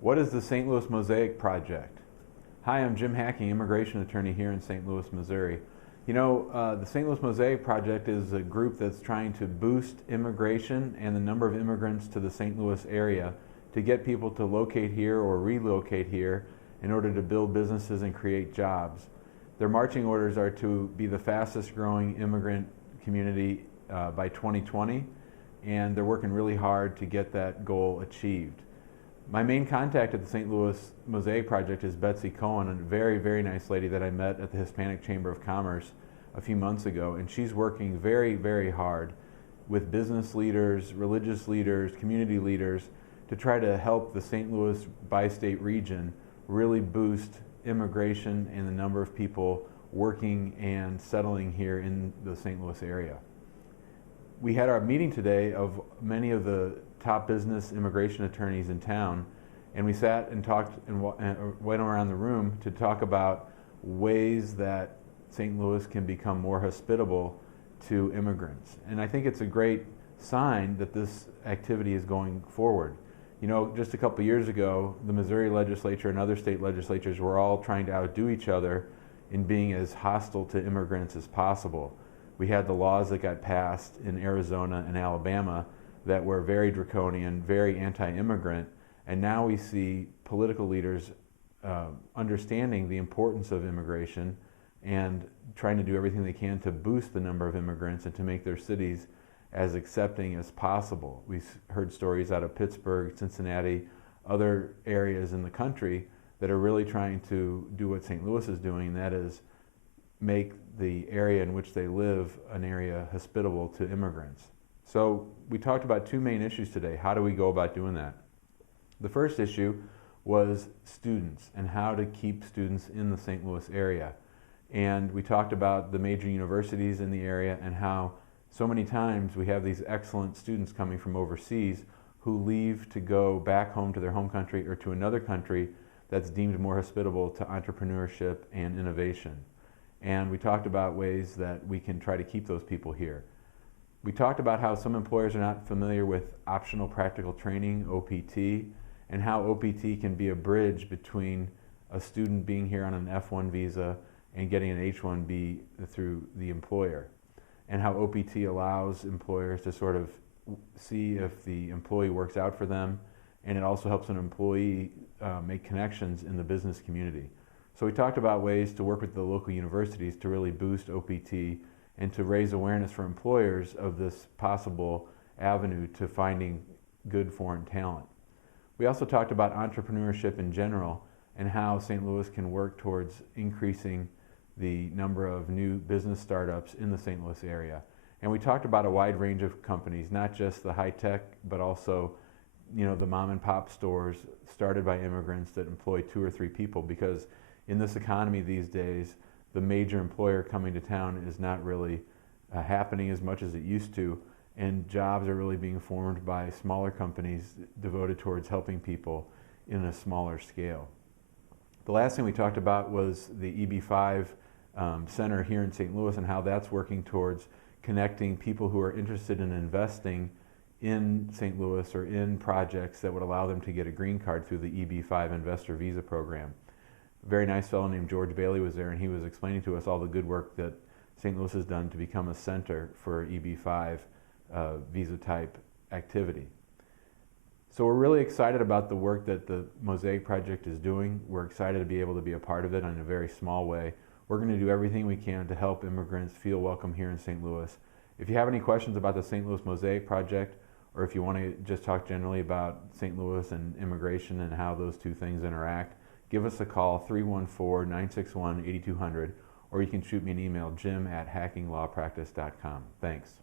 What is the St. Louis Mosaic Project? Hi, I'm Jim Hacking, immigration attorney here in St. Louis, Missouri. The St. Louis Mosaic Project is a group that's trying to boost immigration and the number of immigrants to the St. Louis area to get people to locate here or relocate here in order to build businesses and create jobs. Their marching orders are to be the fastest growing immigrant community by 2020, and they're working really hard to get that goal achieved. My main contact at the St. Louis Mosaic Project is Betsy Cohen, a very, very nice lady that I met at the Hispanic Chamber of Commerce a few months ago, and she's working very, very hard with business leaders, religious leaders, community leaders to try to help the St. Louis bi-state region really boost immigration and the number of people working and settling here in the St. Louis area. We had our meeting today of many of the top business immigration attorneys in town, and we sat and talked and went around the room to talk about ways that St. Louis can become more hospitable to immigrants. And I think it's a great sign that this activity is going forward. You know, just a couple of years ago, the Missouri Legislature and other state legislatures were all trying to outdo each other in being as hostile to immigrants as possible. We had the laws that got passed in Arizona and Alabama that were very draconian, very anti-immigrant, and now we see political leaders understanding the importance of immigration and trying to do everything they can to boost the number of immigrants and to make their cities as accepting as possible. We've heard stories out of Pittsburgh, Cincinnati, other areas in the country that are really trying to do what St. Louis is doing, and that is make the area in which they live an area hospitable to immigrants. So we talked about two main issues today. How do we go about doing that? The first issue was students and how to keep students in the St. Louis area. And we talked about the major universities in the area and how so many times we have these excellent students coming from overseas who leave to go back home to their home country or to another country that's deemed more hospitable to entrepreneurship and innovation. And we talked about ways that we can try to keep those people here. We talked about how some employers are not familiar with optional practical training, OPT, and how OPT can be a bridge between a student being here on an F1 visa and getting an H1B through the employer, and how OPT allows employers to sort of see if the employee works out for them, and it also helps an employee make connections in the business community. So we talked about ways to work with the local universities to really boost OPT and to raise awareness for employers of this possible avenue to finding good foreign talent. We also talked about entrepreneurship in general and how St. Louis can work towards increasing the number of new business startups in the St. Louis area. And we talked about a wide range of companies, not just the high tech, but also, you know, the mom and pop stores started by immigrants that employ 2 or 3 people, because in this economy these days, the major employer coming to town is not really happening as much as it used to, and jobs are really being formed by smaller companies devoted towards helping people in a smaller scale. The last thing we talked about was the EB5 Center here in St. Louis and how that's working towards connecting people who are interested in investing in St. Louis or in projects that would allow them to get a green card through the EB5 Investor Visa Program. A very nice fellow named George Bailey was there, and he was explaining to us all the good work that St. Louis has done to become a center for EB5 visa type activity. So we're really excited about the work that the Mosaic Project is doing. We're excited to be able to be a part of it in a very small way. We're going to do everything we can to help immigrants feel welcome here in St. Louis. If you have any questions about the St. Louis Mosaic Project, or if you want to just talk generally about St. Louis and immigration and how those two things interact, give us a call, 314-961-8200, or you can shoot me an email, jim@hackinglawpractice.com. Thanks.